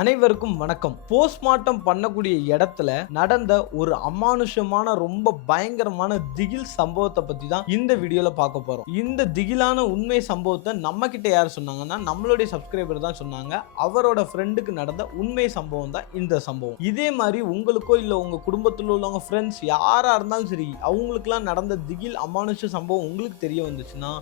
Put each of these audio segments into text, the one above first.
அனைவருக்கும் வணக்கம். போஸ்ட்மார்ட்டம் பண்ணக்கூடிய இடத்துல நடந்த ஒரு அமானுஷமான ரொம்ப பயங்கரமான திகில் சம்பவத்தை பத்தி தான் இந்த வீடியோல பார்க்க போறோம். இந்த திகிலான உண்மை சம்பவத்தை நம்ம கிட்ட யார் சொன்னாங்கன்னா நம்மளுடைய சப்ஸ்கிரைபர் தான் சொன்னாங்க. அவரோட ஃப்ரெண்டுக்கு நடந்த உண்மை சம்பவம் தான் இந்த சம்பவம். இதே மாதிரி உங்களுக்கோ இல்ல உங்க குடும்பத்தில் உள்ளவங்க ஃப்ரெண்ட்ஸ் யாரா இருந்தாலும் சரி அவங்களுக்குலாம் நடந்த திகில் அமானுஷ சம்பவம் உங்களுக்கு தெரிய வந்துச்சுன்னா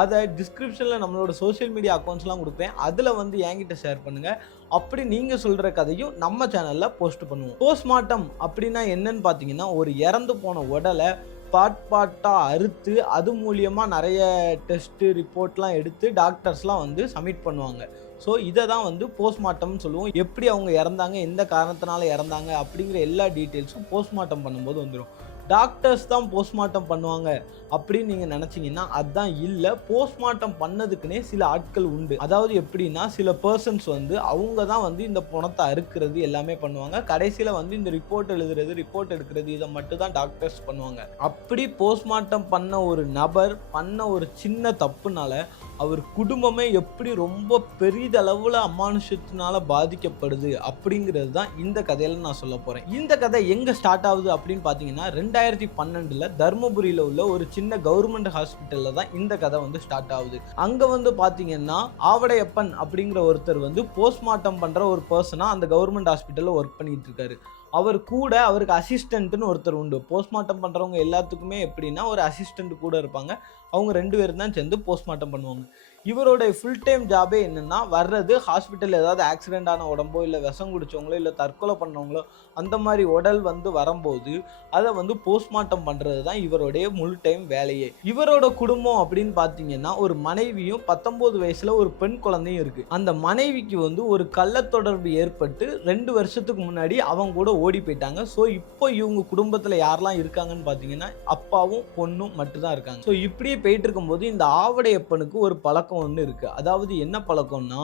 அதை டிஸ்கிரிப்ஷனில் நம்மளோட சோஷியல் மீடியா அக்கௌண்ட்ஸ்லாம் கொடுப்பேன். அதில் வந்து என்கிட்ட ஷேர் பண்ணுங்கள். அப்படி நீங்கள் சொல்கிற கதையும் நம்ம சேனலில் போஸ்ட் பண்ணுவோம். போஸ்ட்மார்ட்டம் அப்படின்னா என்னன்னு பார்த்தீங்கன்னா, ஒரு இறந்து போன உடலை பாட்டாக அறுத்து அது மூலியமாக நிறைய டெஸ்ட்டு ரிப்போர்ட்லாம் எடுத்து டாக்டர்ஸ்லாம் வந்து சப்மிட் பண்ணுவாங்க. ஸோ இதை தான் வந்து போஸ்ட்மார்ட்டம்னு சொல்லுவோம். எப்படி அவங்க இறந்தாங்க, எந்த காரணத்தினால இறந்தாங்க அப்படிங்கிற எல்லா டீட்டெயில்ஸும் போஸ்ட்மார்ட்டம் பண்ணும்போது வந்துடும். டாக்டர்ஸ் தான் போஸ்ட்மார்ட்டம் பண்ணுவாங்க அப்படின்னு நீங்கள் நினச்சிங்கன்னா அதுதான் இல்லை. போஸ்ட்மார்ட்டம் பண்ணதுக்குன்னே சில ஆட்கள் உண்டு. அதாவது எப்படின்னா, சில பர்சன்ஸ் வந்து அவங்க தான் வந்து இந்த பணத்தை அறுக்கிறது எல்லாமே பண்ணுவாங்க. கடைசியில் வந்து இந்த ரிப்போர்ட் எழுதுறது, ரிப்போர்ட் எடுக்கிறது இதை மட்டும் தான் டாக்டர்ஸ் பண்ணுவாங்க. அப்படி போஸ்ட்மார்ட்டம் பண்ண ஒரு நபர் பண்ண ஒரு சின்ன தப்புனால அவர் குடும்பமே எப்படி ரொம்ப பெரிதளவில் அமானுஷத்தினால பாதிக்கப்படுது அப்படிங்கிறது தான் இந்த கதையில நான் சொல்ல போகிறேன். இந்த கதை எங்கே ஸ்டார்ட் ஆகுது அப்படின்னு பார்த்தீங்கன்னா, 2012 தர்மபுரியில் உள்ள ஒரு சின்ன கவர்மெண்ட் ஹாஸ்பிட்டலில் தான் இந்த கதை வந்து ஸ்டார்ட் ஆகுது. அங்கே வந்து பார்த்தீங்கன்னா ஆவடையப்பன் அப்படிங்கிற ஒருத்தர் வந்து போஸ்ட்மார்ட்டம் பண்ணுற ஒரு பர்சனாக அந்த கவர்மெண்ட் ஹாஸ்பிட்டலில் ஒர்க் பண்ணிட்டு இருக்காரு. அவர் கூட அவருக்கு அசிஸ்டன்ட்னு ஒருத்தர் உண்டு. போஸ்ட்மார்ட்டம் பண்ணுறவங்க எல்லாத்துக்குமே எப்படின்னா ஒரு அசிஸ்டன்ட் கூட இருப்பாங்க. அவங்க 2 பேரும் தான் சேர்ந்து போஸ்ட்மார்ட்டம் பண்ணுவாங்க. இவரோட ஃபுல் டைம் ஜாபே என்னென்னா, வர்றது ஹாஸ்பிட்டல் ஏதாவது ஆக்சிடென்ட் ஆன உடம்போ இல்லை விஷம் குடித்தவங்களோ இல்லை தற்கொலை பண்ணவங்களோ அந்த மாதிரி உடல் வந்து வரும்போது அதை வந்து போஸ்ட்மார்ட்டம் பண்ணுறது தான் இவருடைய முழு டைம் வேலையே. இவரோட குடும்பம் அப்படின்னு பார்த்தீங்கன்னா ஒரு மனைவியும் 19 வயசில் ஒரு பெண் குழந்தையும் இருக்குது. அந்த மனைவிக்கு வந்து ஒரு கள்ளத்தொடர்பு ஏற்பட்டு 2 வருஷத்துக்கு முன்னாடி அவங்க கூட ஓடி போயிட்டாங்க. ஸோ இப்போ இவங்க குடும்பத்தில் யாரெல்லாம் இருக்காங்கன்னு பார்த்தீங்கன்னா அப்பாவும் பொண்ணும் மட்டும்தான் இருக்காங்க. ஸோ இப்படியே போயிட்டு இருக்கும்போது இந்த ஆவடையப்பனுக்கு ஒரு பழக்கம் ஒன்று இருக்குது. அதாவது என்ன பழக்கம்னா,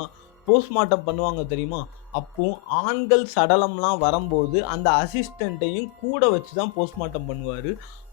போஸ்ட்மார்ட்டம் பண்ணுவாங்க தெரியுமா, அப்போ ஆண்கள் சடலம்லாம் வரும்போது அந்த அசிஸ்டண்ட்டையும் கூட வச்சு தான் போஸ்ட்மார்ட்டம் பண்ணுவார்.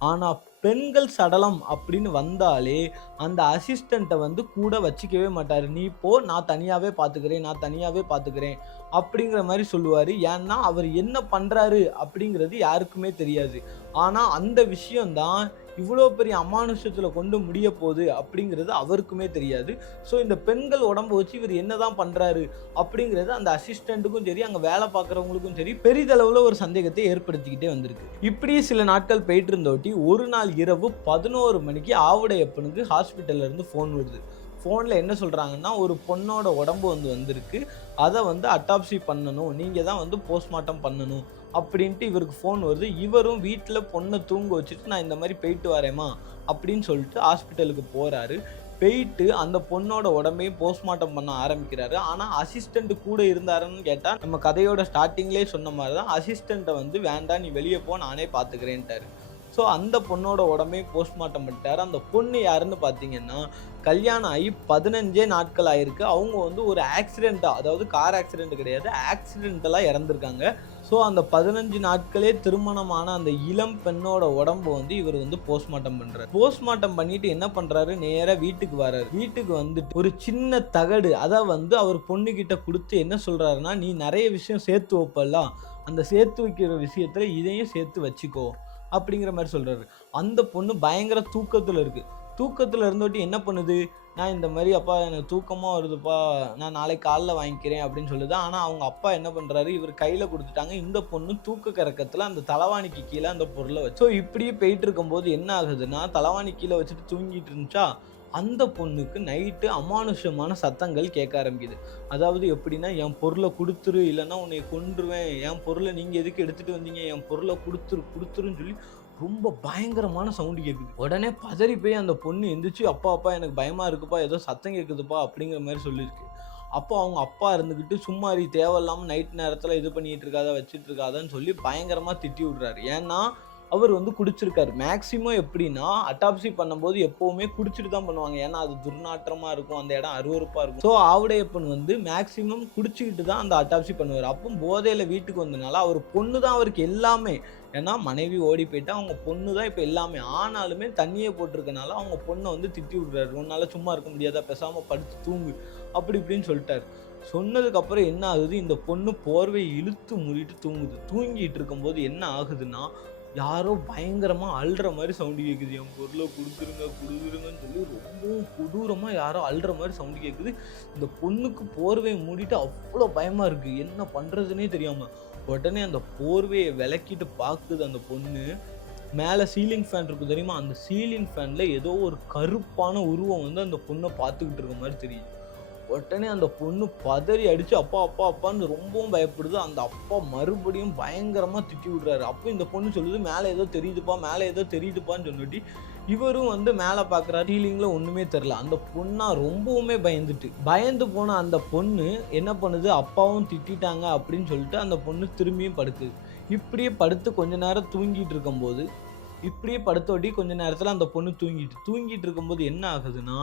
ஆனால் பெண்கள் சடலம் அப்படின்னு வந்தாலே அந்த அசிஸ்டண்ட்டை வந்து கூட வச்சுக்கவே மாட்டார். நீ போ, நான் தனியாகவே பார்த்துக்கிறேன் அப்படிங்கிற மாதிரி சொல்லுவார். ஏன்னா அவர் என்ன பண்ணுறாரு அப்படிங்கிறது யாருக்குமே தெரியாது. ஆனால் அந்த விஷயம்தான் இவ்வளோ பெரிய அமானுஷத்தில் கொண்டு முடிய போகுது அப்படிங்கிறது அவருக்குமே தெரியாது. ஸோ இந்த பெண்கள் உடம்பு வச்சு இவர் என்ன தான் பண்ணுறாரு அப்படிங்கிறது அந்த அசிஸ்டண்ட்டுக்கும் சரி அங்கே வேலை பார்க்குறவங்களுக்கும் சரி பெரிதளவில் ஒரு சந்தேகத்தை ஏற்படுத்திக்கிட்டே வந்திருக்கு. இப்படி சில நாட்கள் போயிட்டு இருந்தோட்டி ஒரு நாள் இரவு 11 மணிக்கு ஆவுடையப்பனுக்கு ஹாஸ்பிட்டல்ல இருந்து ஃபோன் வருது. ஃபோனில் என்ன சொல்கிறாங்கன்னா, ஒரு பொண்ணோட உடம்பு வந்திருக்கு, அதை வந்து அட்டாப்சி பண்ணணும், நீங்கள் தான் வந்து போஸ்ட்மார்ட்டம் பண்ணணும் அப்படின்ட்டு இவருக்கு ஃபோன் வருது. இவரும் வீட்டில் பொண்ணை தூங்க வச்சுட்டு நான் இந்த மாதிரி போயிட்டு வரேம்மா அப்படின்னு சொல்லிட்டு ஹாஸ்பிட்டலுக்கு போகிறாரு. போயிட்டு அந்த பொண்ணோட உடம்பையும் போஸ்ட்மார்ட்டம் பண்ண ஆரம்பிக்கிறாரு. ஆனால் அசிஸ்டண்ட் கூட இருந்தாருன்னு கேட்டால் நம்ம கதையோட ஸ்டார்டிங்லேயே சொன்ன மாதிரி தான் அசிஸ்டண்ட்டை வந்து வேண்டாம், நீ வெளியே போ, நானே பார்த்துக்கிறேன்ட்டாரு. ஸோ அந்த பொண்ணோட உடம்பையும் போஸ்ட்மார்ட்டம் பண்ணிட்டார். அந்த பொண்ணு யாருன்னு பார்த்தீங்கன்னா, கல்யாணம் ஆகி 15 நாட்கள் ஆயிருக்கு. அவங்க வந்து ஒரு ஆக்சிடெண்ட்டாக, அதாவது கார் ஆக்சிடெண்ட் கிடையாது, ஆக்சிடென்டலாக இறந்துருக்காங்க. ஸோ அந்த 15 நாட்களே திருமணமான அந்த இளம் பெண்ணோட உடம்பு வந்து இவர் வந்து போஸ்ட்மார்ட்டம் பண்ணுறாரு. போஸ்ட்மார்ட்டம் பண்ணிட்டு என்ன பண்ணுறாரு, நேராக வீட்டுக்கு வர்றாரு. வீட்டுக்கு வந்துட்டு ஒரு சின்ன தகடு அதை வந்து அவர் பொண்ணுக்கிட்ட கொடுத்து என்ன சொல்கிறாருன்னா, நீ நிறைய விஷயம் சேர்த்து வைப்பலாம், அந்த சேர்த்து வைக்கிற விஷயத்தில் இதையும் சேர்த்து வச்சுக்கோ அப்படிங்கிற மாதிரி சொல்கிறாரு. அந்த பொண்ணு பயங்கர தூக்கத்தில் இருக்குது. தூக்கத்தில் இருந்தோட்டி என்ன பண்ணுது, நான் இந்த மாதிரி அப்பா எனக்கு தூக்கமாக வருதுப்பா, நான் நாளைக்கு காலைல வாங்கிக்கிறேன் அப்படின்னு சொல்லுது. ஆனால் அவங்க அப்பா என்ன பண்ணுறாரு, இவர் கையில் கொடுத்துட்டாங்க. இந்த பொண்ணு தூக்க கறக்கத்தில் அந்த தலவாணிக்கு கீழே அந்த பொருளை வச்சு. ஸோ இப்படியே போயிட்டு இருக்கும்போது என்ன ஆகுதுன்னா, தலவாணி கீழே வச்சுட்டு தூங்கிட்டு இருந்துச்சா, அந்த பொண்ணுக்கு நைட்டு அமானுஷமான சத்தங்கள் கேட்க ஆரம்பிக்குது. அதாவது எப்படின்னா, என் பொருளை கொடுத்துரு, இல்லைன்னா உன்னை கொன்றுவேன், என் பொருளை நீங்கள் எதுக்கு எடுத்துகிட்டு வந்தீங்க, என் பொருளை கொடுத்துருன்னு சொல்லி ரொம்ப பயங்கரமான சவுண்டு கேட்குது. உடனே பதறி போய் அந்த பொண்ணு எந்திரிச்சு, அப்பா எனக்கு பயமாக இருக்குப்பா, ஏதோ சத்தம் கேட்குதுப்பா அப்படிங்கிற மாதிரி சொல்லியிருக்கு. அப்போ அவங்க அப்பா இருந்துக்கிட்டு சும்மாரி தேவையில்லாமல் நைட் நேரத்தில் இது பண்ணிகிட்டு இருக்காத வச்சுட்டு இருக்காதான்னு சொல்லி பயங்கரமாக திட்டி விட்றாரு. ஏன்னா அவர் வந்து குடிச்சிருக்காரு. மேக்ஸிமம் எப்படின்னா, அட்டாப்சி பண்ணும்போது எப்பவுமே குடிச்சிட்டு தான் பண்ணுவாங்க. ஏன்னா, அது துர்நாற்றமா இருக்கும். அந்த இடம் அருவருப்பா இருக்கும். ஸோ, ஆவுடையப்பன் வந்து மேக்ஸிமம் குடிச்சுக்கிட்டு தான் அந்த அட்டாப்சி பண்ணுவாரு. அப்போ போதையில வீட்டுக்கு வந்தனால, அவர் பொண்ணு தான் அவருக்கு எல்லாமே. ஏன்னா, மனைவி ஓடி போயிட்டா, அவங்க பொண்ணு தான் இப்ப எல்லாமே. ஆனாலுமே தண்ணிய போட்டிருக்கனால, அவங்க பொண்ண வந்து திட்டி விடுறாரு. "உன்னால சும்மா இருக்க முடியாதா? பேசாம படுத்து தூங்கு." அப்படி இப்படின்னு சொல்லிட்டாரு. சொன்னதுக்கு அப்புறம் என்ன ஆகுது, இந்த பொண்ணு போர்வைய இழுத்து மூடிட்டு தூங்குது. தூங்கிட்டு இருக்கும்போது என்ன ஆகுதுன்னா, யாரோ பயங்கரமா அழுற மாரி சவுண்ட் கேட்குது. என் பொருள குடுத்துருங்க, குடுத்துருங்கன்னு சொல்லி ரொம்பவும் கொடூரமா யாரோ அழுற மாரி சவுண்ட் கேட்குது. இந்த பொண்ணுக்கு போர்வைய மூடிட்டு அவ்ளோ பயமா இருக்கு. என்ன பண்றதுன்னே தெரியாம. உடனே அந்த போர்வைய விலக்கிட்டு பாக்குது அந்த பொண்ணு. மேல சீலிங் ஃபேன் இருக்கும் தெரியுமா? அந்த சீலிங் ஃபேன்ல ஏதோ ஒரு கருப்பான உருவம் வந்து அந்த பொண்ண பாத்துக்கிட்டு இருக்க மாரி தெரியுது. உடனே அந்த பொண்ணு பதறி அடிச்சு அப்பா அப்பா அப்பான்னு ரொம்பவும் பயப்படுது. அந்த அப்பா மறுபடியும் பயங்கரமா திட்டி விடுறாரு. அப்போ இந்த பொண்ணு சொல்லுது, மேலே ஏதோ தெரியுதுப்பா, மேலே ஏதோ தெரியுதுப்பான்னு சொன்னோட்டி, இவரும் வந்து மேலே பார்க்குறாரு. சீலிங்ல ஒண்ணுமே தெரியல. அந்த பொண்ணா ரொம்பவுமே பயந்து போன அந்த பொண்ணு என்ன பண்ணுது, அப்பாவும் திட்டிட்டாங்க அப்படின்னு சொல்லிட்டு அந்த பொண்ணு திரும்பியும் படுக்குது. இப்படியே படுத்து கொஞ்ச நேரம் தூங்கிட்டு இருக்கும்போது, இப்படியே படுத்தோட்டி கொஞ்ச நேரத்துல அந்த பொண்ணு தூங்கிட்டு இருக்கும்போது என்ன ஆகுதுன்னா,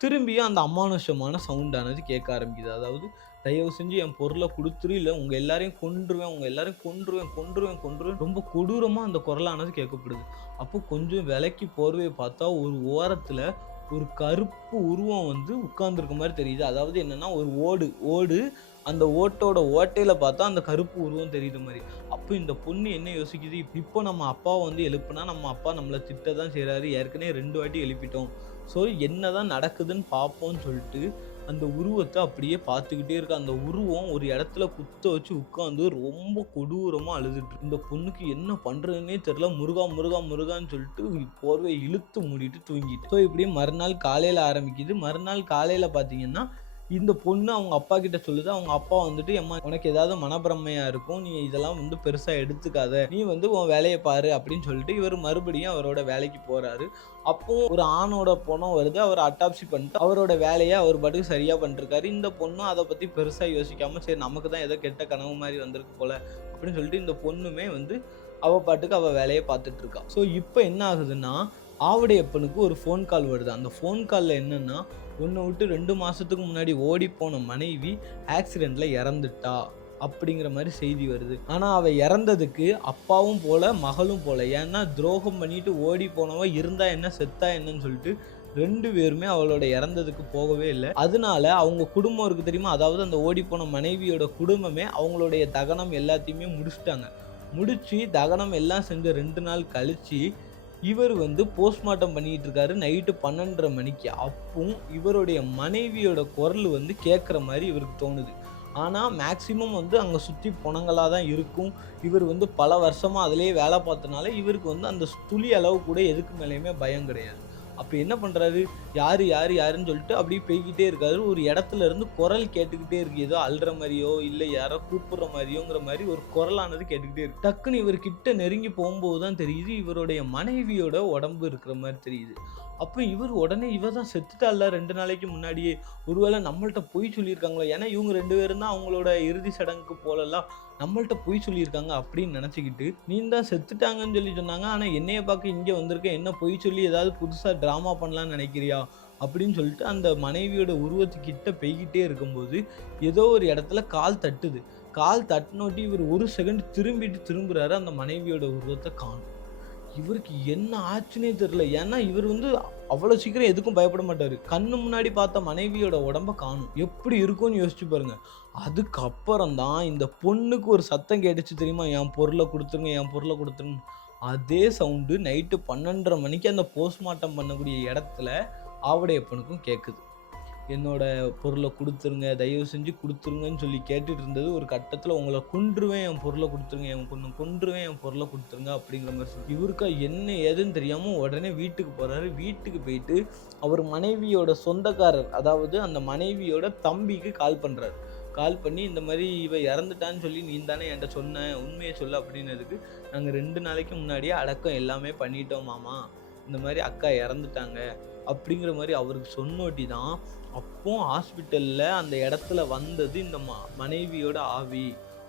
திரும்பியும் அந்த அமானுஷ்யமான சவுண்டானது கேட்க ஆரம்பிக்குது. அதாவது, "தயவு செஞ்சு என் பொருள குடுத்துரு, இல்ல உங்க எல்லாரையும் கொன்றுவேன், உங்க எல்லாரையும் கொன்றுவேன்." ரொம்ப கொடூரமா அந்த குரலானது கேட்கப்படுது. அப்போ கொஞ்சம் விலக்கி போர்வைய பார்த்தா, ஒரு ஓரத்துல ஒரு கருப்பு உருவம் வந்து உட்கார்ந்திருக்க மாரி தெரியுது. அதாவது என்னன்னா, ஒரு ஓடு அந்த ஓட்டோட ஓட்டையில பார்த்தா அந்த கருப்பு உருவம் தெரியிற மாரி. அப்போ இந்த பொண்ணு என்ன யோசிக்குது, இப்போ நம்ம அப்பாவ வந்து எழுப்புனா, நம்ம அப்பா நம்மள திட்ட தான் செய்றாரு. ஏற்கனவே 2 வாட்டி எழுப்பிட்டோம். ஸோ என்னதான் நடக்குதுன்னு பார்ப்போம்ன்னு சொல்லிட்டு, அந்த உருவத்த அப்படியே பார்த்துக்கிட்டே இருக்கா. அந்த உருவம் ஒரு இடத்துல குத்த வச்சு உட்கார்ந்து ரொம்ப கொடூரமா அழுதுட்டு இருக்கு. இந்த பொண்ணுக்கு என்ன பண்றதுன்னே தெரியல. முருகா, முருகா, முருகான்னு சொல்லிட்டு போர்வைய இழுத்து மூடிட்டு தூங்கிட்டு. ஸோ இப்படியே மறுநாள் காலையில ஆரம்பிக்குது. மறுநாள் காலையில பார்த்தீங்கன்னா, இந்த பொண்ணு அவங்க அப்பா கிட்ட சொல்லுது. அவங்க அப்பா வந்துட்டு, "எம்மா உனக்கு ஏதாவது மனப்பிரமையா இருக்கும். நீ இதெல்லாம் வந்து பெருசா எடுத்துக்காத. நீ வந்து உன் வேலைய பாரு." அப்படின்னு சொல்லிட்டு இவரு மறுபடியும் அவரோட வேலைக்கு போறாரு. அப்போ ஒரு ஆணோட பொணம் வருது. அவர் அட்டாப்சி பண்ணிட்டு அவரோட வேலைய அவர் பாட்டுக்கு சரியா பண்ணிட்டுருக்காரு. இந்த பொண்ணும் அத பத்தி பெருசா யோசிக்காம, சரி நமக்கு தான் ஏதோ கெட்ட கனவு மாரி வந்திருக்கு போல அப்படின்னு சொல்லிட்டு இந்த பொண்ணுமே வந்து அவ பாட்டுக்கு அவ வேலைய பார்த்துட்டு இருக்கா. ஸோ இப்ப என்ன ஆகுதுன்னா, ஆவுடையப்பனுக்கு ஒரு ஃபோன் கால் வருது. அந்த ஃபோன் கால்ல என்னன்னா, "உன்ன விட்டு 2 மாசத்துக்கு முன்னாடி ஓடிப்போன மனைவி ஆக்சிடென்ட்ல இறந்துட்டா." அப்படிங்கிற மாரி செய்தி வருது. ஆனா அவ இறந்ததுக்கு அப்பாவும் போல, மகளும் போல. ஏன்னா துரோகம் பண்ணிட்டு ஓடி போனவ இருந்தா என்ன, செத்தா என்னன்னு சொல்லிட்டு 2 பேருமே அவளோட இறந்ததுக்கு போகவே இல்ல. அதனால அவங்க குடும்பம் இருக்கு தெரியுமா? அதாவது அந்த ஓடிப்போன மனைவியோட குடும்பமே அவங்களுடைய தகனம் எல்லாத்தையுமே முடிச்சுட்டாங்க. முடிச்சு தகனம் எல்லாம் செஞ்ச 2 நாள் கழிச்சு, இவர் வந்து போஸ்ட்மார்ட்டம் பண்ணிட்டு இருக்காரு நைட்டு 12:30 மணிக்கு. அப்பவும் இவருடைய மனைவியோட குரல் வந்து கேட்குற மாரி இவருக்கு தோணுது. ஆனா மேக்ஸிமம் வந்து அங்க சுத்தி பொணங்களா தான் இருக்கும். இவர் வந்து பல வருஷமா அதிலேயே வேலை பார்த்தனால, இவருக்கு வந்து அந்த துளி அளவு கூட எதுக்கு மேலயுமே பயம் கிடையாது. அப்ப என்ன பண்றாரு, யாருன்னு சொல்லிட்டு அப்படியே போய்க்கிட்டே இருக்காரு. ஒரு இடத்துல இருந்து குரல் கேட்டுக்கிட்டே இருக்கு. ஏதோ அழுற மாரியோ, இல்ல யாரோ கூப்பிடுற மாரியோங்கிற மாரி ஒரு குரலானது கேட்டுக்கிட்டே இருக்கு. டக்குன்னு இவர் கிட்ட நெருங்கி போகும்போது தான் தெரியுது, இவருடைய மனைவியோட உடம்பு இருக்கிற மாரி தெரியுது. அப்ப இவர் உடனே இவ தான் செத்துட்டால்ல 2 நாளைக்கு முன்னாடியே. ஒருவேளை நம்மள்ட்ட பொய் சொல்லியிருக்காங்களோ? ஏன்னா இவங்க 2 பேரும் தான் அவங்களோட இறுதி சடங்குக்கு போலலாம். நம்மள்ட்ட பொய் சொல்லியிருக்காங்க அப்படின்னு நினைச்சுக்கிட்டு, நீ தான் செத்துட்டாங்கன்னு சொல்லி சொன்னாங்க. ஆனா என்னைய பார்க்க இங்க வந்திருக்க. என்ன பொய் சொல்லி ஏதாவது புதுசா டிராமா பண்ணலாம்னு நினைக்கிறியா? அப்படின்னு சொல்லிட்டு அந்த மனைவியோட உருவத்துக்கிட்ட போய்க்கிட்டே இருக்கும்போது, ஏதோ ஒரு இடத்துல கால் தட்டுது. கால் தட்டுனோட்டி இவர் 1 செகண்ட் திரும்புறாரு. அந்த மனைவியோட உருவத்த காணோம். இவருக்கு என்ன ஆச்சுன்னே தெரியல. ஏன்னா, இவர் வந்து அவ்வளோ சீக்கிரம் எதுக்கும் பயப்பட மாட்டாரு. கண்ணு முன்னாடி பார்த்த மனைவியோட உடம்ப காணோம். எப்படி இருக்கும்னு யோசிச்சு பாருங்க. அதுக்கப்புறம் தான் இந்த பொண்ணுக்கு ஒரு சத்தம் கேட்டுச்சு தெரியுமா? என் பொருள குடுத்துருங்க, என் பொருள குடுத்துருங்கன்னு. அதே சவுண்டு நைட்டு 12:30 மணிக்கு அந்த போஸ்ட்மார்ட்டம் பண்ணக்கூடிய இடத்துல ஆவுடையப்பனுக்கும் கேட்குது. என்னோட பொருள குடுத்துருங்க, தயவு செஞ்சு குடுத்துருங்கன்னு சொல்லி கேட்டுட்டு இருந்தது. ஒரு கட்டத்தில உங்கள கொன்றுவேன், என் பொருள குடுத்துருங்க, கொன்றுவேன், என் பொருள குடுத்துருங்க அப்படிங்கிற மாரி சொல்லி. இவருக்கா என்ன ஏதுன்னு தெரியாம உடனே வீட்டுக்கு போறாரு. வீட்டுக்கு போயிட்டு அவர் மனைவியோட சொந்தக்காரர், அதாவது அந்த மனைவியோட தம்பிக்கு கால் பண்றாரு. கால் பண்ணி இந்த மாரி இவ இறந்துட்டான்னு சொல்லி நீ தானே என்ட்ட சொன்ன, உண்மைய சொல்லு அப்படின்னதுக்கு, நாங்க 2 நாளைக்கு முன்னாடியே அடக்கம் எல்லாமே பண்ணிட்டோம் மாமா. இந்த மாரி அக்கா இறந்துட்டாங்க. அப்படிங்கிற மாரி அவருக்கு சொன்னோட்டி தான், அப்போ ஹாஸ்பிட்டல்ல அந்த இடத்துல வந்தது இந்த மனைவியோட ஆவி.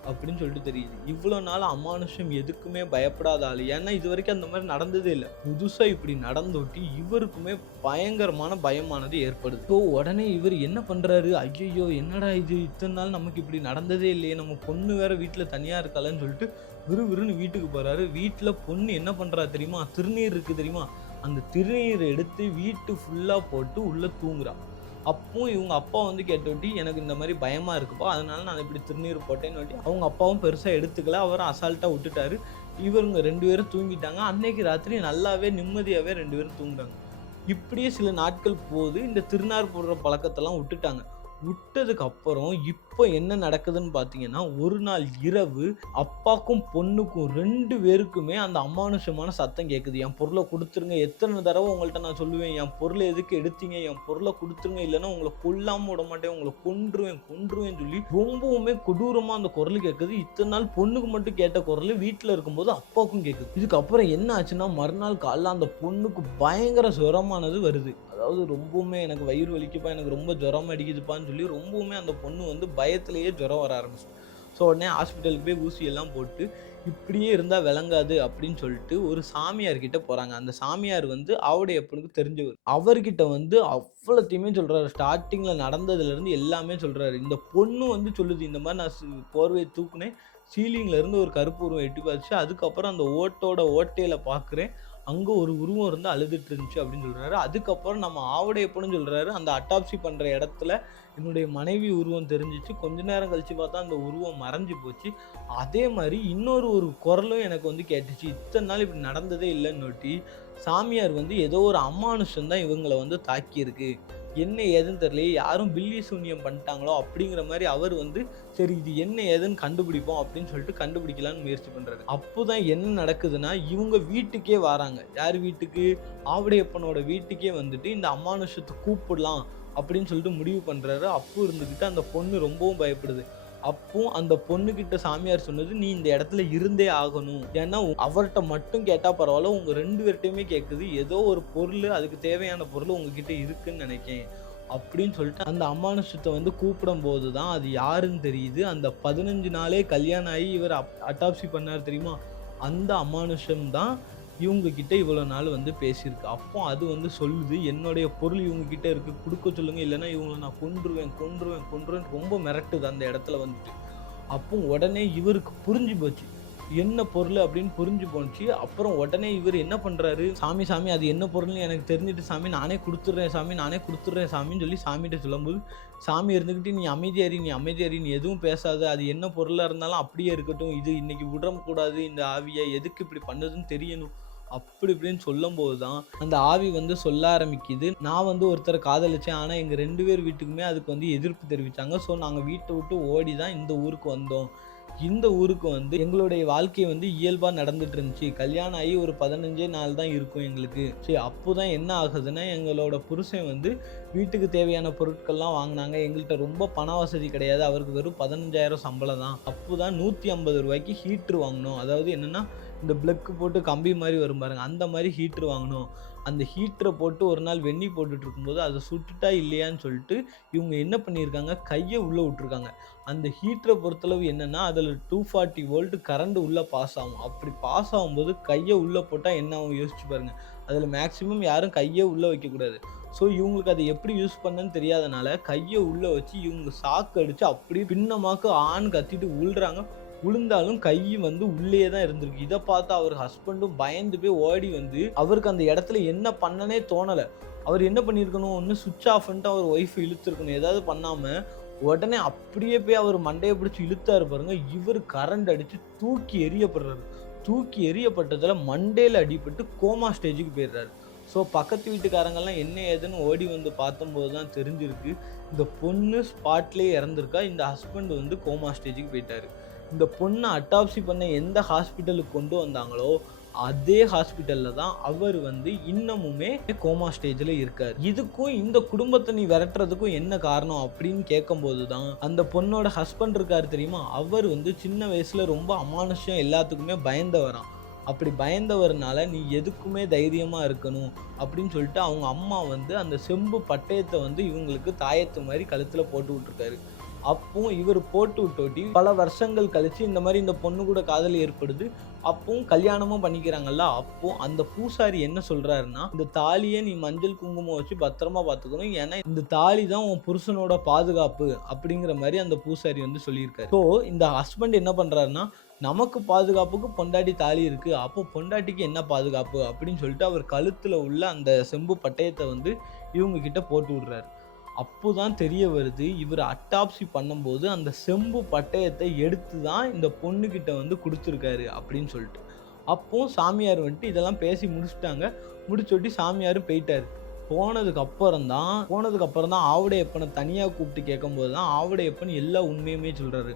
அப்படின்னு சொல்லிட்டு தெரியுது. இவ்வளோ நாள் அமானுஷம் எதுக்குமே பயப்படாத ஆளு. ஏன்னா இது வரைக்கும் அந்த மாதிரி நடந்ததே இல்லை. புதுசா இப்படி நடந்தோட்டி இவருக்குமே பயங்கரமான பயமானது ஏற்படுது. ஸோ உடனே இவர் என்ன பண்றாரு, ஐயோ என்னடா இது, இத்தனை நாள் நமக்கு இப்படி நடந்ததே இல்லையே, நம்ம பொண்ணு வேற வீட்டில் தனியா இருக்காளன்னு சொல்லிட்டு விறுவிறுன்னு வீட்டுக்கு போறாரு. வீட்டில் பொண்ணு என்ன பண்றா தெரியுமா, திருநீர் இருக்கு தெரியுமா, அந்த திருநீரை எடுத்து வீட்டு ஃபுல்லா போட்டு உள்ள தூங்குறா. அப்போ இவங்க அப்பா வந்து கேட்டோட்டி, எனக்கு இந்த மாதிரி பயமா இருக்குப்பா, அதனால நான் இப்படி திருநீர் போட்டேன்னு அவங்க அப்பாவும் பெருசா எடுத்துக்கல, அவரும் அசால்ட்டா விட்டுட்டாரு. இவருங்க 2 பேரும் தூங்கிட்டாங்க. அன்னைக்கு ராத்திரி நல்லாவே நிம்மதியாவே 2 பேரும் தூங்குறாங்க. இப்படியே சில நாட்கள் போகுது. இந்த திருநார் போடுற பழக்கத்தெல்லாம் விட்டுட்டாங்க. விட்டதுக்கு அப்புறம் இப்போ என்ன நடக்குதுன்னு பார்த்தீங்கன்னா, ஒரு நாள் இரவு அப்பாக்கும் பொண்ணுக்கும் 2 பேருக்குமே அந்த அமானுஷமான சத்தம் கேட்குது. என் பொருளை கொடுத்துருங்க, எத்தனை தடவை உங்கள்கிட்ட நான் சொல்லுவேன், என் பொருளை எதுக்கு எடுத்தீங்க, என் பொருளை கொடுத்துருங்க, இல்லைன்னா உங்களை கொல்லாம விட மாட்டேன், உங்களை கொன்றுவேன் சொல்லி ரொம்பவுமே கொடூரமா அந்த குரல் கேட்குது. இத்தனை நாள் பொண்ணுக்கு மட்டும் கேட்ட குரல் வீட்டில் இருக்கும்போது அப்பாவுக்கும் கேட்குது. இதுக்கப்புறம் என்ன ஆச்சுன்னா, மறுநாள் காலைல அந்த பொண்ணுக்கு பயங்கர சுரமானது வருது. அதாவது ரொம்பவுமே எனக்கு வயிறு வலிக்குப்பா, எனக்கு ரொம்ப ஜுரம் அடிக்குதுப்பான்னு சொல்லி ரொம்பவுமே அந்த பொண்ணு வந்து பயத்திலேயே ஜுரம் வர ஆரம்பிச்சு. ஸோ உடனே ஹாஸ்பிட்டலுக்கு போய் ஊசியெல்லாம் போட்டு இப்படியே இருந்தால் விளங்காது அப்படின்னு சொல்லிட்டு ஒரு சாமியார்கிட்ட போகிறாங்க. அந்த சாமியார் வந்து அவருடைய அப்பனுக்கு தெரிஞ்சவர். அவர்கிட்ட வந்து அவ்வளோத்தையுமே சொல்கிறாரு. ஸ்டார்டிங்கில் நடந்ததுலேருந்து எல்லாமே சொல்கிறாரு. இந்த பொண்ணு வந்து சொல்லுது, இந்த மாதிரி நான் போர்வையை தூக்குனேன், சீலிங்கில் இருந்து ஒரு கருப்பு உருவம் எட்டி பார்த்துச்சு, அதுக்கப்புறம் அந்த ஓட்டையில் பார்க்குறேன், அங்கே ஒரு உருவம் இருந்து அழுதுட்டு இருந்துச்சு அப்படின்னு சொல்கிறாரு. அதுக்கப்புறம் நம்ம ஆவுடையப்பன்னு சொல்கிறாரு, அந்த அட்டாப்சி பண்ணுற இடத்துல என்னுடைய மனைவி உருவம் தெரிஞ்சிச்சு, கொஞ்ச நேரம் கழித்து பார்த்தா அந்த உருவம் மறைஞ்சு போச்சு. அதே மாதிரி இன்னொரு குரலும் எனக்கு வந்து கேட்டுச்சு. இத்தனை நாள் இப்படி நடந்ததே இல்லைன்னு சாமியார் வந்து ஏதோ ஒரு அமானுஷம் தான் இவங்களை வந்து தாக்கியிருக்கு, என்ன ஏதுன்னு தெரியல, யாரும் பில்லி சூன்யம் பண்ணிட்டாங்களோ அப்படிங்கிற மாதிரி அவர் வந்து சரி இது என்ன ஏதுன்னு கண்டுபிடிப்போம் அப்படின்னு சொல்லிட்டு கண்டுபிடிக்கலான்னு முயற்சி பண்றாரு. அப்போதான் என்ன நடக்குதுன்னா, இவங்க வீட்டுக்கே வராங்க. யார் வீட்டுக்கு, ஆவுடையப்பனோட வீட்டுக்கே வந்துட்டு இந்த அமானுஷத்தை கூப்பிடலாம் அப்படின்னு சொல்லிட்டு முடிவு பண்றாரு. அப்போ இருந்துகிட்டு அந்த பொண்ணு ரொம்பவும் பயப்படுது. அப்போ அந்த பொண்ணுகிட்ட சாமியார் சொன்னது, நீ இந்த இடத்துல இருந்தே ஆகணும், ஏன்னா அவர்கிட்ட மட்டும் கேட்டா பரவாயில்ல, உங்க 2 பேர்ட்டையுமே கேட்குது, ஏதோ ஒரு பொருள், அதுக்கு தேவையான பொருள் உங்ககிட்ட இருக்குன்னு நினைக்கேன் அப்படின்னு சொல்லிட்டு அந்த அமானுஷத்தை வந்து கூப்பிடும் போது தான் அது யாருன்னு தெரியுது. அந்த 15 நாளே கல்யாணம் ஆகி இவர் அட்டாப்சி பண்ணார் தெரியுமா, அந்த அமானுஷம் தான் இவங்க கிட்ட இவ்வளோ நாள் வந்து பேசியிருக்கு. அப்போ அது வந்து சொல்லுது, என்னுடைய பொருள் இவங்க கிட்ட இருக்கு, கொடுக்க சொல்லுங்க, இல்லைன்னா இவங்களை நான் கொன்றுவேன் ரொம்ப மிரட்டுது அந்த இடத்துல வந்துட்டு. அப்போ உடனே இவருக்கு புரிஞ்சு போச்சு என்ன பொருள் அப்படின்னு புரிஞ்சு போச்சு. அப்புறம் உடனே இவர் என்ன பண்றாரு, சாமி அது என்ன பொருள்னு எனக்கு தெரிஞ்சுட்டு சாமி நானே கொடுத்துட்றேன் சாமின்னு சொல்லி சாமிகிட்ட சொல்லும்போது, சாமி இருந்துக்கிட்டு நீ அமைதியாரி, நீ எதுவும் பேசாத, அது என்ன பொருளாக இருந்தாலும் அப்படியே இருக்கட்டும், இது இன்னைக்கு விடக்கூடாது, இந்த ஆவியை எதுக்கு இப்படி பண்ணுதுன்னு தெரியணும் அப்படி இப்படின்னு சொல்லும் போது தான் அந்த ஆவி வந்து சொல்ல ஆரம்பிக்குது, நான் வந்து ஒருத்தரை காதலிச்சேன், ஆனால் எங்கள் 2 பேர் வீட்டுக்குமே அதுக்கு வந்து எதிர்ப்பு தெரிவித்தாங்க. ஸோ நாங்கள் வீட்டை விட்டு ஓடி தான் இந்த ஊருக்கு வந்தோம். இந்த ஊருக்கு வந்து எங்களுடைய வாழ்க்கை வந்து இயல்பாக நடந்துட்டு இருந்துச்சு. கல்யாணம் ஆகி ஒரு 15 நாள் தான் இருக்கும் எங்களுக்கு. சரி, அப்போ தான் என்ன ஆகுதுன்னா, எங்களோட புருஷன் வந்து வீட்டுக்கு தேவையான பொருட்கள்லாம் வாங்கினாங்க. எங்கள்கிட்ட ரொம்ப பண வசதி கிடையாது, அவருக்கு வெறும் 15,000 சம்பளம் தான். அப்போ தான் 150 ரூபாய்க்கு ஹீட்ரு வாங்கினோம். அதாவது என்னென்னா, இந்த பிளக்கு போட்டு கம்பி மாதிரி வரும் பாருங்க, அந்த மாதிரி ஹீட்ரு வாங்கினோம். அந்த ஹீட்டரை போட்டு ஒரு நாள் வெந்நி போட்டுட்டு இருக்கும்போது அதை சுட்டுட்டா இல்லையான்னு சொல்லிட்டு இவங்க என்ன பண்ணியிருக்காங்க, கையை உள்ளே விட்டுருக்காங்க. அந்த ஹீட்டரை பொறுத்தளவு என்னென்னா, அதில் 240 வோல்ட் கரண்ட் உள்ளே பாஸ் ஆகும். அப்படி பாஸ் ஆகும்போது கையை உள்ளே போட்டால் என்ன ஆகும் யோசிச்சு பாருங்கள். அதில் மேக்ஸிமம் யாரும் கையை உள்ளே வைக்கக்கூடாது. ஸோ இவங்களுக்கு அதை எப்படி யூஸ் பண்ணன்னு தெரியாதனால கையை உள்ளே வச்சு இவங்க சாக்கு அடித்து அப்படியே பின்னமாக்கு ஆண் கத்திட்டு உள்றாங்க. விழுந்தாலும் கை வந்து உள்ளே தான் இருந்திருக்கு. இதை பார்த்து அவர் ஹஸ்பண்டும் பயந்து போய் ஓடி வந்து, அவருக்கு அந்த இடத்துல என்ன பண்ணனே தோணலை. அவர் என்ன பண்ணியிருக்கணும், ஒன்று சுவிட்ச் ஆஃப் பண்ணிட்டு அவர் ஒய்ஃப் இழுத்துருக்கணும், ஏதாவது பண்ணாமல் உடனே அப்படியே போய் அவர் மண்டையை பிடிச்சி இழுத்தாரு பாருங்க. இவர் கரண்ட் அடித்து தூக்கி எறியப்பட்டதில் மண்டையில் அடிபட்டு கோமா ஸ்டேஜுக்கு போயிடுறாரு. ஸோ பக்கத்து வீட்டுக்காரங்கெல்லாம் என்ன ஏதுன்னு ஓடி வந்து பார்த்தம்போது தான் தெரிஞ்சிருக்கு, இந்த பொண்ணு ஸ்பாட்லேயே இறந்துருக்கா, இந்த ஹஸ்பண்ட் வந்து கோமா ஸ்டேஜுக்கு போயிட்டாரு. இந்த பொண்ணை அட்டாப்சி பண்ண எந்த ஹாஸ்பிட்டலுக்கு கொண்டு வந்தாங்களோ அதே ஹாஸ்பிட்டலில் தான் அவர் வந்து இன்னமுமே கோமா ஸ்டேஜில் இருக்கார். இதுக்கும் இந்த குடும்பத்தை நீ விரட்டுறதுக்கும் என்ன காரணம் அப்படின்னு கேட்கும்போது தான் அந்த பொண்ணோட ஹஸ்பண்ட் இருக்கார் தெரியுமா, அவர் வந்து சின்ன வயசில் ரொம்ப அமானுஷம் எல்லாத்துக்குமே பயந்தவராம். அப்படி பயந்தவர்னால நீ எதுக்குமே தைரியமாக இருக்கணும் அப்படின்னு சொல்லிட்டு அவங்க அம்மா வந்து அந்த செம்பு பட்டயத்தை வந்து இவங்களுக்கு தாயத்து மாதிரி கழுத்தில் போட்டு விட்ருக்காரு. அப்போ இவர் போட்டு விட்டோட்டி பல வருஷங்கள் கழிச்சு இந்த மாதிரி இந்த பொண்ணு கூட காதல் ஏற்படுது. அப்போ கல்யாணமும் பண்ணிக்கிறாங்கல்ல. அப்போ அந்த பூசாரி என்ன சொல்றாருன்னா, இந்த தாலியை நீ மஞ்சள் குங்குமம் வச்சு பத்திரமா பார்த்துக்கணும். ஏன்னா இந்த தாலி தான் உன் புருஷனோட பாதுகாப்பு அப்படிங்கிற மாதிரி அந்த பூசாரி வந்து சொல்லியிருக்காரு. ஸோ இந்த ஹஸ்பண்ட் என்ன பண்றாருன்னா, நமக்கு பாதுகாப்புக்கு பொண்டாட்டி தாலி இருக்கு. அப்போ பொண்டாட்டிக்கு என்ன பாதுகாப்பு அப்படின்னு சொல்லிட்டு அவர் கழுத்துல உள்ள அந்த செம்பு பட்டயத்தை வந்து இவங்க கிட்ட போட்டு விடுறாரு. அப்போதான் தெரிய வருது, இவர் அட்டாப்சி பண்ணும்போது அந்த செம்பு பட்டயத்தை எடுத்து தான் இந்த பொண்ணுகிட்ட வந்து கொடுத்துருக்காரு அப்படின்னு சொல்லிட்டு. அப்போ சாமியார் வந்துட்டு இதெல்லாம் பேசி முடிச்சுட்டாங்க. முடிச்சொட்டி சாமியாரும் போயிட்டாரு. போனதுக்கு அப்புறம் தான் ஆவுடையப்பனை தனியாக கூப்பிட்டு கேட்கும்போது தான் ஆவுடையப்பன் எல்லா உண்மையுமே சொல்றாரு.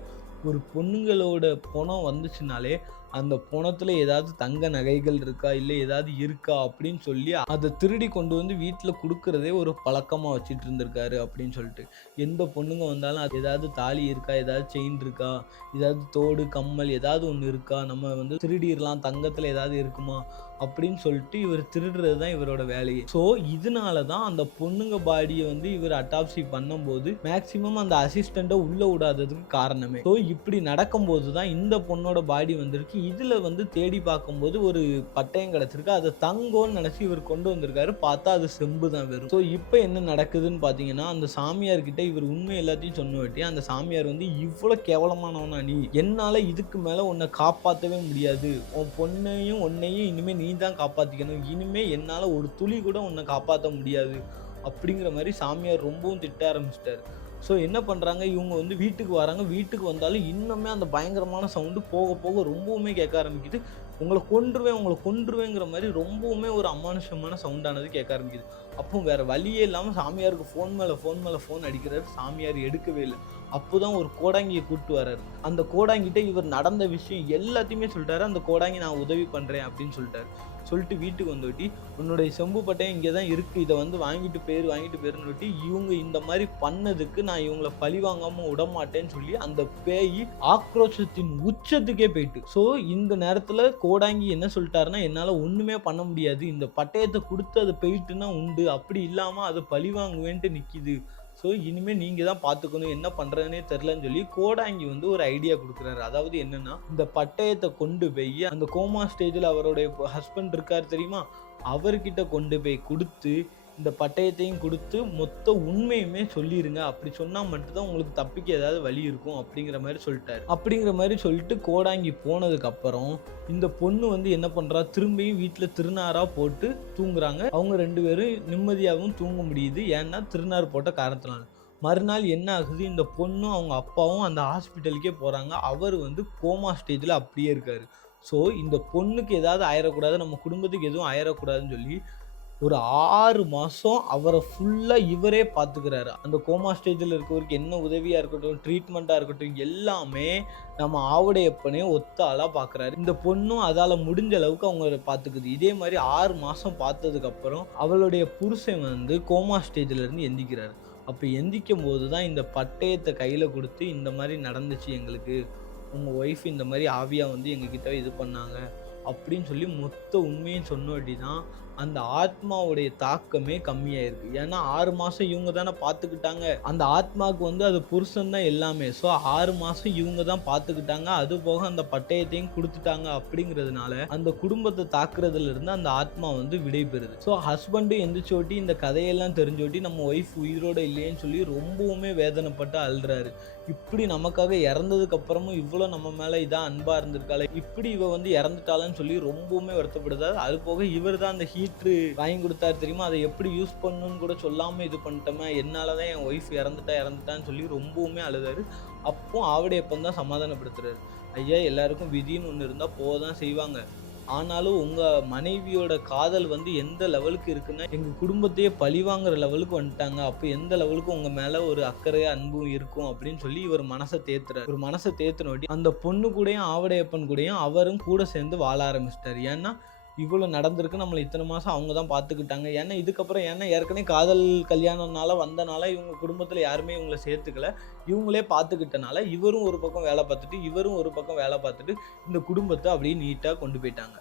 ஒரு பொண்ணுங்களோட பொணம் வந்துச்சுனாலே அந்த பொணத்துல ஏதாவது தங்க நகைகள் இருக்கா, இல்லை ஏதாவது இருக்கா அப்படின்னு சொல்லி அதை திருடி கொண்டு வந்து வீட்டில் கொடுக்கறதே ஒரு பழக்கமாக வச்சுட்டு இருந்திருக்காரு அப்படின்னு சொல்லிட்டு. எந்த பொண்ணுங்க வந்தாலும் அது ஏதாவது தாலி இருக்கா, ஏதாவது செயின் இருக்கா, ஏதாவது தோடு கம்மல் ஏதாவது ஒன்று இருக்கா, நம்ம வந்து திருடிடலாம், தங்கத்தில் ஏதாவது இருக்குமா அப்படின்னு சொல்லிட்டு இவர் திருடுறது தான் இவரோட வேலையே. ஸோ இதனால தான் அந்த பொண்ணுங்க பாடியை வந்து இவர் அட்டாப்சி பண்ணும்போது மேக்சிமம் அந்த அசிஸ்டண்ட்டை உள்ள விடாததுக்கு காரணமே. ஸோ இப்படி நடக்கும்போது தான் இந்த பொண்ணோட பாடி வந்திருக்கு. இதுல வந்து தேடி பார்க்கும்போது ஒரு பட்டயம் கிடைச்சிருக்கு. அதை தங்கம்னு நினைச்சு இவர் கொண்டு வந்திருக்காரு. பார்த்தா அது செம்பு தான் வெறும். ஸோ இப்போ என்ன நடக்குதுன்னு பார்த்தீங்கன்னா, அந்த சாமியார் கிட்ட இவர் உண்மை எல்லாத்தையும் சொன்ன வாட்டி அந்த சாமியார் வந்து, இவ்வளோ கேவலமானவனா நீ, என்னால இதுக்கு மேல உன்னை காப்பாற்றவே முடியாது, உன் பொண்ணையும் உன்னையும் இனிமே நீ தான் காப்பாத்திக்கணும், இனிமே என்னால ஒரு துளி கூட உன்னை காப்பாற்ற முடியாது அப்படிங்கிற மாதிரி சாமியார் ரொம்பவும் திட்ட ஆரம்பிச்சிட்டாரு. ஸோ என்ன பண்ணுறாங்க, இவங்க வந்து வீட்டுக்கு வராங்க. வீட்டுக்கு வந்தாலும் இன்னுமே அந்த பயங்கரமான சவுண்டு போக போக ரொம்பவுமே கேட்க ஆரம்பிக்குது. உங்களை கொன்றுவேங்கிற மாதிரி ரொம்பவுமே ஒரு அமானுஷமான சவுண்டானது கேட்க ஆரம்பிக்குது. அப்போ வேற வழியே இல்லாமல் சாமியாருக்கு ஃபோன் மேலே ஃபோன் அடிக்கிறாரு. சாமியார் எடுக்கவே இல்லை. அப்போதான் ஒரு கோடாங்கியை கூப்பிட்டு வர்றாரு. அந்த கோடாங்கிட்ட இவர் நடந்த விஷயம் எல்லாத்தையுமே சொல்லிட்டாரு. அந்த கோடாங்கி நான் உதவி பண்ணுறேன் அப்படின்னு சொல்லிட்டாரு. சொல்லிட்டு வீட்டுக்கு வந்துட்டி, உன்னுடைய செம்பு பட்டயம் இங்கே தான் இருக்குது, இதை வந்து வாங்கிட்டு போயிருன்னு சொல்லி இவங்க இந்த மாதிரி பண்ணதுக்கு நான் இவங்களை பழி வாங்காமல் விடமாட்டேன்னு சொல்லி அந்த பேய் ஆக்ரோஷத்தின் உச்சத்துக்கே போயிட்டு. ஸோ இந்த நேரத்தில் கோடாங்கி என்ன சொல்லிட்டாருன்னா, என்னால் ஒன்றுமே பண்ண முடியாது, இந்த பட்டயத்தை கொடுத்து அது போயிட்டுன்னா உண்டு, அப்படி இல்லாமல் அதை பழி வாங்குவேன்ட்டு நிற்கிது. ஸோ இனிமேல் நீங்கள் தான் பார்த்துக்கணும், என்ன பண்ணுறதுனே தெரிலன்னு சொல்லி கோடாங்கி வந்து ஒரு ஐடியா கொடுக்குறாரு. அதாவது என்னென்னா, இந்த பட்டயத்தை கொண்டு போய் அந்த கோமா ஸ்டேஜில் அவருடைய ஹஸ்பண்ட் இருக்கார் தெரியுமா, அவர்கிட்ட கொண்டு போய் கொடுத்து இந்த பட்டயத்தையும் கொடுத்து மொத்த உண்மையுமே சொல்லிடுங்க, அப்படி சொன்னால் மட்டும்தான் உங்களுக்கு தப்பிக்க ஏதாவது வழி இருக்கும் அப்படிங்கிற மாதிரி சொல்லிட்டாரு. அப்படிங்கிற மாதிரி சொல்லிட்டு கோடாங்கி போனதுக்கப்புறம் இந்த பொண்ணு வந்து என்ன பண்ணுறா, திரும்பியும் வீட்டில் திருநாராக போட்டு தூங்குறாங்க. அவங்க 2 பேரும் நிம்மதியாகவும் தூங்க முடியுது. ஏன்னா திருநார் போட்ட காரணத்தினால. மறுநாள் என்ன ஆகுது, இந்த பொண்ணும் அவங்க அப்பாவும் அந்த ஹாஸ்பிட்டலுக்கே போகிறாங்க. அவர் வந்து கோமா ஸ்டேஜில் அப்படியே இருக்காரு. ஸோ இந்த பொண்ணுக்கு ஏதாவது ஆயிடக்கூடாது, நம்ம குடும்பத்துக்கு எதுவும் ஆயிடக்கூடாதுன்னு சொல்லி ஒரு 6 மாதம் அவரை ஃபுல்லாக இவரே பார்த்துக்கிறாரு. அந்த கோமா ஸ்டேஜில் இருக்கவருக்கு என்ன உதவியாக இருக்கட்டும், ட்ரீட்மெண்ட்டாக இருக்கட்டும், எல்லாமே நம்ம ஆவுடையப்பனே ஒத்த ஆளாக பார்க்குறாரு. இந்த பொண்ணும் அதால் முடிஞ்ச அளவுக்கு அவங்க பார்த்துக்குது. இதே மாதிரி 6 மாதம் பார்த்ததுக்கப்புறம் அவளுடைய புருஷன் வந்து கோமா ஸ்டேஜிலேருந்து எந்திக்கிறாரு. அப்போ எந்திக்கும் போது தான் இந்த பட்டயத்தை கையில் கொடுத்து, இந்த மாதிரி நடந்துச்சு எங்களுக்கு, உங்கள் ஒய்ஃப் இந்த மாதிரி ஆவியாக வந்து எங்ககிட்ட இது பண்ணாங்க அப்படின்னு சொல்லி மொத்த உண்மையும் சொன்னோட்டி தான் அந்த ஆத்மாவுடைய தாக்கமே கம்மியாயிருக்கு. ஏன்னா 6 மாதம் இவங்க தானே பார்த்துக்கிட்டாங்க. அந்த ஆத்மாவுக்கு வந்து அது புருஷன் தான் எல்லாமே. ஸோ 6 மாதம் இவங்க தான் பார்த்துக்கிட்டாங்க. அது போக அந்த பட்டயத்தையும் கொடுத்துட்டாங்க. அப்படிங்கிறதுனால அந்த குடும்பத்தை தாக்குறதுல இருந்து அந்த ஆத்மா வந்து விடை பெறுது. ஸோ ஹஸ்பண்டு எந்திரிச்சோட்டி இந்த கதையெல்லாம் தெரிஞ்சோட்டி நம்ம ஒய்ஃப் உயிரோட இல்லையேன்னு சொல்லி ரொம்பவுமே வேதனைப்பட்டு அழுறாரு. இப்படி நமக்காக இறந்ததுக்கு அப்புறமும் இவ்வளோ நம்ம மேலே இதான் அன்பாக இருந்திருக்காளே, இப்படி இவ வந்து இறந்துட்டாளன்னு சொல்லி ரொம்பவுமே வருத்தப்படுதாரு. அது போக இவர் தான் அந்த ஹீட்ரு வாங்கி கொடுத்தாரு தெரியுமா, அதை எப்படி யூஸ் பண்ணணும்னு கூட சொல்லாமல் இது பண்ணிட்டோமே, என்னால் தான் என் ஒய்ஃப் இறந்துட்டான்னு சொல்லி ரொம்பவுமே அழுதாரு. அப்போ ஆவுடையப்பன் தான் சமாதானப்படுத்துறாரு. ஐயா, எல்லாருக்கும் விதின்னு ஒன்று இருந்தால் போக தான் செய்வாங்க. ஆனாலும் உங்கள் மனைவியோட காதல் வந்து எந்த லெவலுக்கு இருக்குன்னா, எங்கள் குடும்பத்தையே பழிவாங்கிற லெவலுக்கு வந்துட்டாங்க. அப்போ எந்த லெவலுக்கு உங்கள் மேலே ஒரு அக்கறையாக அன்பும் இருக்கும் அப்படின்னு சொல்லி இவர் மனசை தேத்துறாரு. ஒரு மனசை தேத்துனோட்டி அந்த பொண்ணு கூடயும் ஆவுடையப்பன் கூடயும் அவரும் கூட சேர்ந்து வாழ ஆரம்பிச்சிட்டாரு. ஏன்னா இவ்வளோ நடந்திருக்கு, நம்மளை இத்தனை மாதம் அவங்க தான் பார்த்துக்கிட்டாங்க. ஏன்னா இதுக்கப்புறம் ஏற்கனவே காதல் கல்யாணம்னால வந்தனால இவங்க குடும்பத்தில் யாருமே இவங்களை சேர்த்துக்கல, இவங்களே பார்த்துக்கிட்டனால இவரும் ஒரு பக்கம் வேலை பார்த்துட்டு இவரும் ஒரு பக்கம் வேலை பார்த்துட்டு இந்த குடும்பத்தை அப்படியே நீட்டாக கொண்டு போயிட்டாங்க.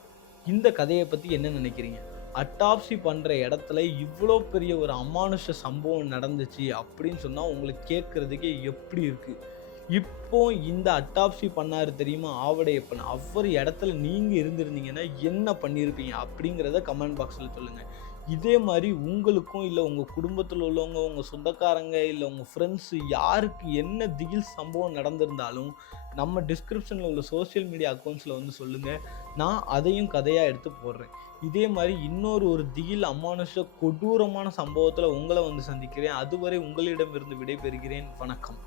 இந்த கதையை பற்றி என்ன நினைக்கிறீங்க? அட்டாப்சி பண்ணுற இடத்துல இவ்வளோ பெரிய ஒரு அமானுஷ சம்பவம் நடந்துச்சு அப்படின்னு சொன்னால் உங்களுக்கு கேட்குறதுக்கே எப்படி இருக்குது? இப்போ இந்த அட்டாப்சி பண்ணாரு தெரியுமா ஆவடையப்பன், அவர் இடத்துல நீங்கள் இருந்திருந்தீங்கன்னா என்ன பண்ணியிருப்பீங்க அப்படிங்கிறத கமெண்ட் பாக்ஸில் சொல்லுங்கள். இதே மாதிரி உங்களுக்கும் இல்லை உங்கள் குடும்பத்தில் உள்ளவங்க, உங்கள் சொந்தக்காரங்க, இல்லை உங்கள் ஃப்ரெண்ட்ஸு யாருக்கு என்ன திகில் சம்பவம் நடந்திருந்தாலும் நம்ம டிஸ்கிரிப்ஷனில் உள்ள சோஷியல் மீடியா அக்கௌண்ட்ஸில் வந்து சொல்லுங்கள். நான் அதையும் கதையாக எடுத்து போடுறேன். இதே மாதிரி இன்னொரு திகில் அமானுஷ கொடூரமான சம்பவத்தில் உங்களை வந்து சந்திக்கிறேன். அதுவரை உங்களிடமிருந்து விடைபெறுகிறேன். வணக்கம்.